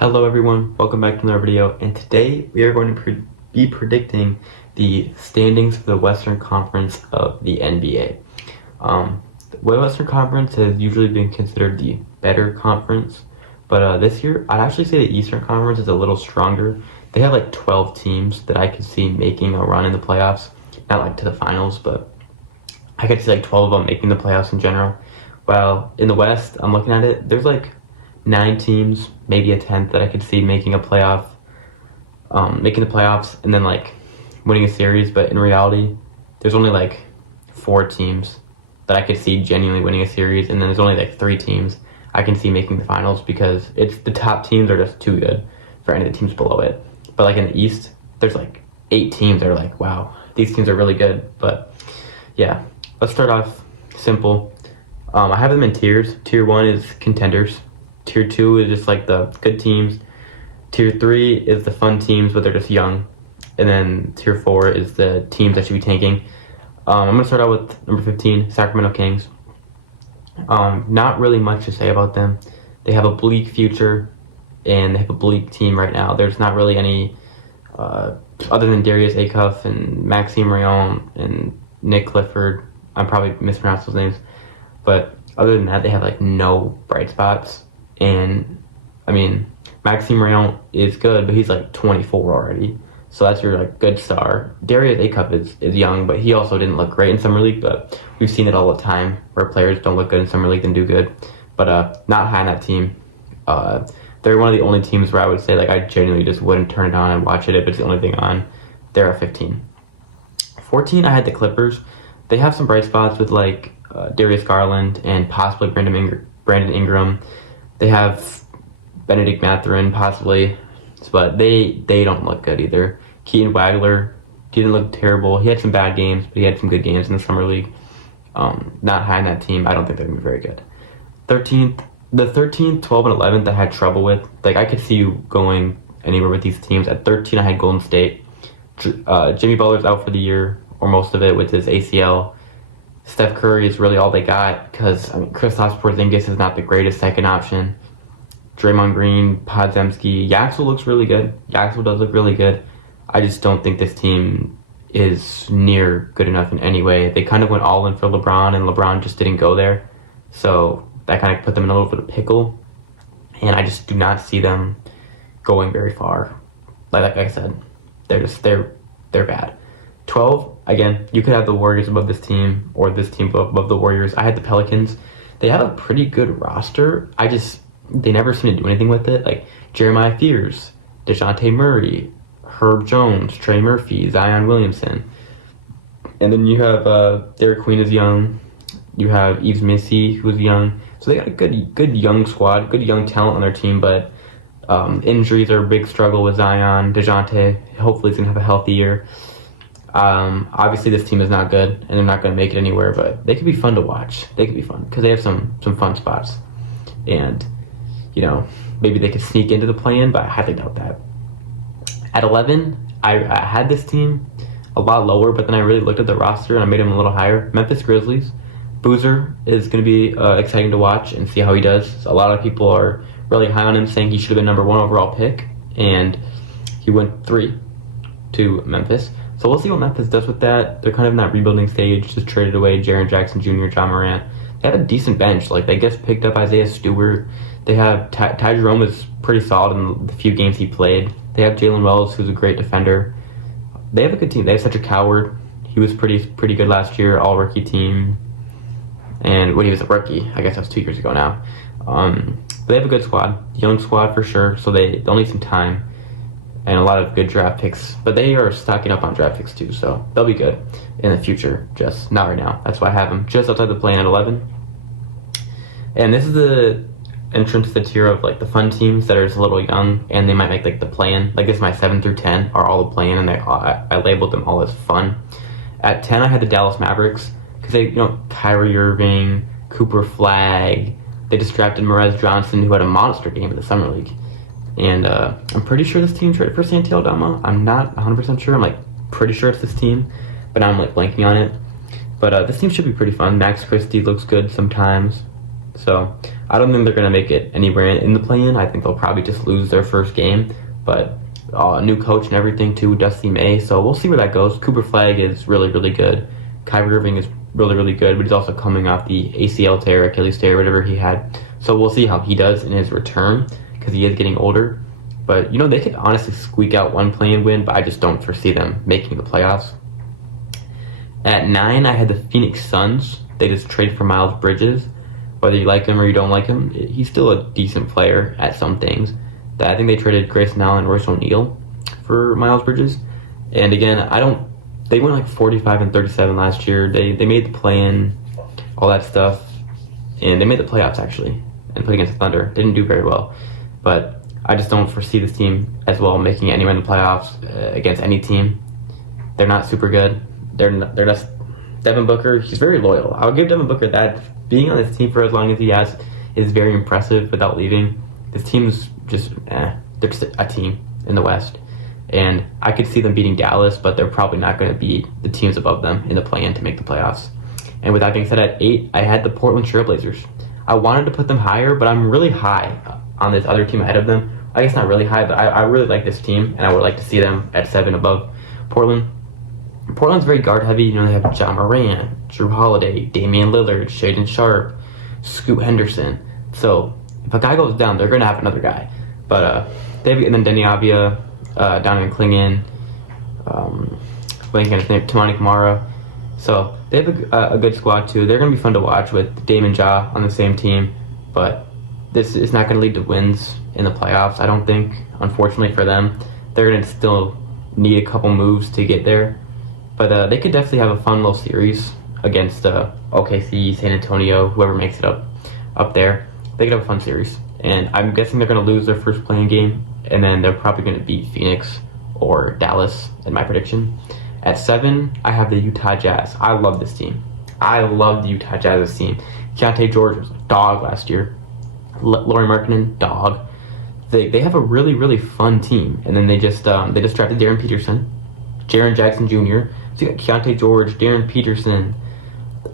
Hello everyone, welcome back to another video, and today we are going to be predicting the standings for the Western Conference of the NBA. The Western Conference has usually been considered the better conference, but this year I'd actually say the Eastern Conference is a little stronger. They have like 12 teams that I could see making a run in the playoffs, not like to the finals, but I could see like 12 of them making the playoffs in general. While in the West, I'm looking at it, there's like 9 teams, maybe a 10th that I could see making the playoffs, and then like winning a series. But in reality, there's only like 4 teams that I could see genuinely winning a series, and then there's only like 3 teams I can see making the finals because it's the top teams are just too good for any of the teams below it. But like in the East, there's like 8 teams that are like, wow, these teams are really good. But yeah, let's start off simple. I have them in tiers. Tier 1 is contenders. Tier 2 is just like the good teams. Tier 3 is the fun teams, but they're just young. And then Tier 4 is the teams that should be tanking. I'm going to start out with number 15, Sacramento Kings. Not really much to say about them. They have a bleak future, and they have a bleak team right now. There's not really any, other than Darius Acuff and Maxime Rayon and Nick Clifford. I'm probably mispronounced those names. But other than that, they have like no bright spots. And I mean, Maxime Rayon is good, but he's like 24 already. So that's your like good star. Darius Acuff is young, but he also didn't look great in Summer League. But we've seen it all the time where players don't look good in Summer League and do good. But not high on that team. They're one of the only teams where I would say like I genuinely just wouldn't turn it on and watch it if it's the only thing on. They're at 15. 14, I had the Clippers. They have some bright spots with like Darius Garland and possibly Brandon Ingram. They have Benedict Mathurin possibly, but they don't look good either. Keaton Wagler didn't look terrible. He had some bad games, but he had some good games in the Summer League. Not high in that team. I don't think they're going to be very good. 13th, 12th, and 11th I had trouble with. Like I could see you going anywhere with these teams. At 13 I had Golden State. Jimmy Butler's out for the year, or most of it, with his ACL. Steph Curry is really all they got because Kristaps Porzingis is not the greatest second option. Draymond Green, Podziemski, Yaxel looks really good. Yaxel does look really good. I just don't think this team is near good enough in any way. They kind of went all in for LeBron, and LeBron just didn't go there. So that kind of put them in a little bit of pickle. And I just do not see them going very far. Like I said, they're bad. 12, again, you could have the Warriors above this team or this team above the Warriors. I had the Pelicans. They have a pretty good roster. They never seem to do anything with it. Like Jeremiah Fears, DeJounte Murray, Herb Jones, Trey Murphy, Zion Williamson. And then you have Derek Queen is young. You have Yves Missy, who's young. So they got a good young squad, good young talent on their team, but injuries are a big struggle with Zion. DeJounte, hopefully he's going to have a healthy year. Obviously this team is not good and they're not going to make it anywhere, but they could be fun to watch. They could be fun because they have some fun spots, and you know, maybe they could sneak into the play-in, but I highly doubt that. At 11, I had this team a lot lower, but then I really looked at the roster and I made them a little higher. Memphis Grizzlies. Boozer is going to be exciting to watch and see how he does. So a lot of people are really high on him, saying he should have been number 1 overall pick, and he went 3 to Memphis. So we'll see what Memphis does with that. They're kind of in that rebuilding stage. Just traded away Jaren Jackson Jr., John Morant. They have a decent bench. Like they just picked up Isaiah Stewart. They have Ty Jerome is pretty solid in the few games he played. They have Jalen Wells, who's a great defender. They have a good team. They have such a Coward. He was pretty good last year, all rookie team. And when he was a rookie, I guess that was 2 years ago now. But they have a good squad, young squad for sure. So they'll need some time and a lot of good draft picks, but they are stocking up on draft picks too, so they'll be good in the future, just not right now. That's why I have them just outside the play-in at 11. And this is the entrance to the tier of like the fun teams that are just a little young, and they might make like the play-in. Like this, my 7 through 10 are all the play-in, and I labeled them all as fun. At 10, I had the Dallas Mavericks because they, Kyrie Irving, Cooper Flag. They just drafted Morez Johnson, who had a monster game in the Summer League. And I'm pretty sure this team traded for Santi Aldama. I'm not 100% sure. I'm like pretty sure it's this team, but now I'm like blanking on it. But this team should be pretty fun. Max Christie looks good sometimes. So I don't think they're going to make it anywhere in the play-in. I think they'll probably just lose their first game. But new coach and everything too, Dusty May. So we'll see where that goes. Cooper Flagg is really, really good. Kyrie Irving is really, really good, but he's also coming off the ACL tear, Achilles tear, whatever he had. So we'll see how he does in his return because he is getting older. But, they could honestly squeak out one play-in win, but I just don't foresee them making the playoffs. At 9, I had the Phoenix Suns. They just traded for Miles Bridges. Whether you like him or you don't like him, he's still a decent player at some things. I think they traded Grayson Allen and Royce O'Neal for Miles Bridges. And again, they went like 45 and 37 last year. They made the play-in, all that stuff. And they made the playoffs, actually, and played against the Thunder. They didn't do very well. But I just don't foresee this team as well making it anywhere in the playoffs against any team. They're not super good. They're just Devin Booker. He's very loyal. I'll give Devin Booker that. Being on this team for as long as he has is very impressive without leaving. This team's just they're just a team in the West. And I could see them beating Dallas, but they're probably not going to beat the teams above them in the play-in to make the playoffs. And with that being said, at 8, I had the Portland Trailblazers. I wanted to put them higher, but I'm really high on this other team ahead of them. I guess not really high, but I really like this team, and I would like to see them at 7 above Portland. Portland's very guard heavy. They have John Moran, Drew Holiday, Damian Lillard, Shaedon Sharpe, Scoot Henderson. So if a guy goes down, they're going to have another guy. But and then Denny Avia, Donovan Clingan, blanking on his name, Tamani Kamara. So they have a good squad too. They're going to be fun to watch with Damon Ja on the same team. But this is not going to lead to wins in the playoffs, I don't think. Unfortunately for them, they're going to still need a couple moves to get there. But they could definitely have a fun little series against OKC, San Antonio, whoever makes it up there. They could have a fun series. And I'm guessing they're going to lose their first playing game, and then they're probably going to beat Phoenix or Dallas in my prediction. At 7, I have the Utah Jazz. I love this team. I love the Utah Jazz's team. Keontae George was a dog last year. Lauri Markkanen, dog. They have a really, really fun team. And then they just drafted Darren Peterson, Jaren Jackson Jr., so you got Keontae George, Darren Peterson,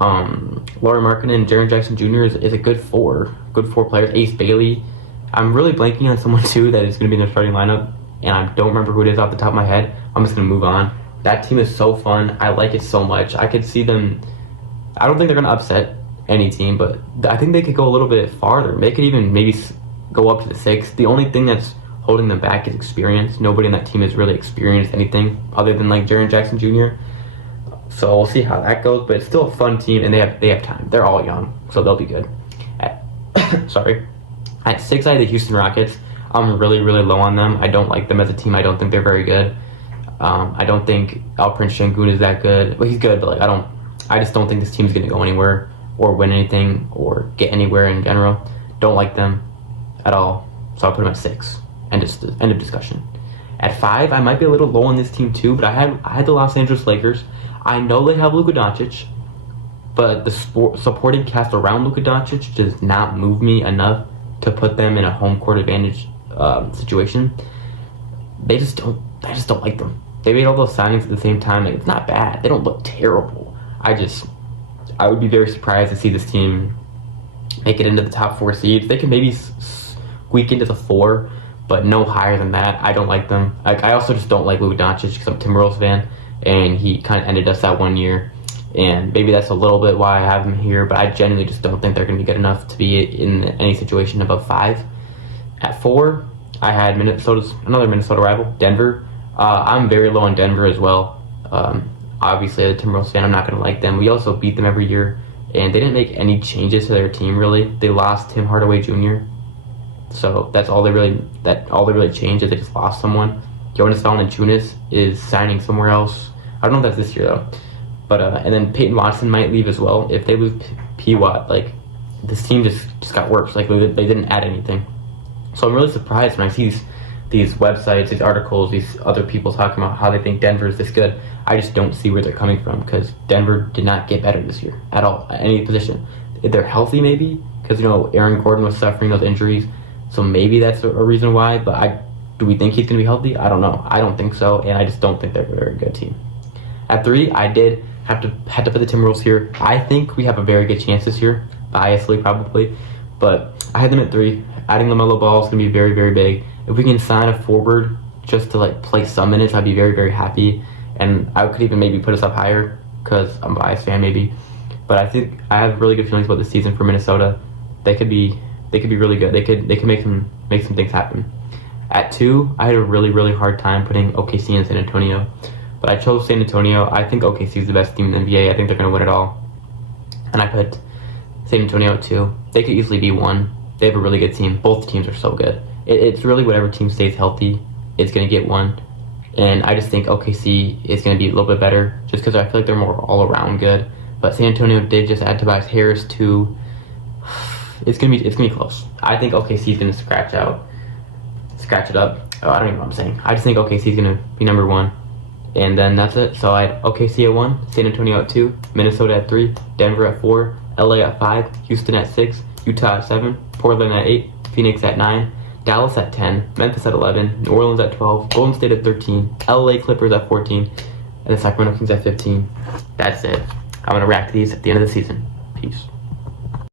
Lauri Markkanen, Jaren Jackson Jr. is a good four players. Ace Bailey. I'm really blanking on someone too that is going to be in their starting lineup, and I don't remember who it is off the top of my head. I'm just going to move on. That team is so fun. I like it so much. I could see them. I don't think they're going to upset any team, but I think they could go a little bit farther. They could even maybe go up to the 6. The only thing that's holding them back is experience. Nobody in that team has really experienced anything other than like Jaren Jackson Jr. So we'll see how that goes, but it's still a fun team, and they have time. They're all young, so they'll be good. At 6, I had the Houston Rockets. I'm really, really low on them. I don't like them as a team. I don't think they're very good. I don't think Alperen Sengun is that good. Well, he's good, but I just don't think this team's going to go anywhere or win anything or get anywhere in general. Don't like them at all, so I'll put them at 6. End of discussion. At 5, I might be a little low on this team too, but I had the Los Angeles Lakers. I know they have Luka Doncic, but the supporting cast around Luka Doncic does not move me enough to put them in a home court advantage situation. I just don't like them. They made all those signings at the same time. It's not bad. They don't look terrible. I would be very surprised to see this team make it into the top 4 seeds. They can maybe squeak into the 4, but no higher than that. I don't like them. I also just don't like Luka Doncic because I'm a Timberwolves fan, and he kind of ended us that one year. And maybe that's a little bit why I have him here, but I genuinely just don't think they're going to be good enough to be in any situation above 5. At 4, I had another Minnesota rival, Denver. I'm very low on Denver as well. Obviously, as a Timberwolves fan, I'm not going to like them. We also beat them every year, and they didn't make any changes to their team, really. They lost Tim Hardaway Jr., so that's all they really changed is they just lost someone. Jonas Valanciunas is signing somewhere else. I don't know if that's this year, though. But and then Peyton Watson might leave as well. If they lose P. Watt, this team just got worse. They didn't add anything. So I'm really surprised when I see these websites, these articles, these other people talking about how they think Denver is this good. I just don't see where they're coming from because Denver did not get better this year at all, at any position. If they're healthy, maybe, because Aaron Gordon was suffering those injuries, so maybe that's a reason why. But do we think he's going to be healthy? I don't know. I don't think so, and I just don't think they're a very good team. At 3, I did had to put the Timberwolves here. I think we have a very good chance this year. biasly probably, but I had them at 3. Adding LaMelo Ball is going to be very, very big. If we can sign a forward just to like play some minutes, I'd be very, very happy. And I could even maybe put us up higher because I'm a biased fan maybe. But I think I have really good feelings about this season for Minnesota. They could be really good. They could make some things happen. At 2, I had a really, really hard time putting OKC and San Antonio. But I chose San Antonio. I think OKC is the best team in the NBA. I think they're going to win it all. And I put San Antonio at 2. They could easily be 1. They have a really good team. Both teams are so good. It's really whatever team stays healthy is going to get 1. And I just think OKC is going to be a little bit better just because I feel like they're more all-around good. But San Antonio did just add Tobias Harris too. It's gonna be close. I think OKC is going to scratch it up. Oh, I don't even know what I'm saying. I just think OKC is going to be number 1. And then that's it. So I had OKC at 1, San Antonio at 2, Minnesota at 3, Denver at 4, LA at 5, Houston at 6, Utah at 7, Portland at 8, Phoenix at 9, Dallas at 10, Memphis at 11, New Orleans at 12, Golden State at 13, LA Clippers at 14, and the Sacramento Kings at 15. That's it. I'm going to rack these at the end of the season. Peace.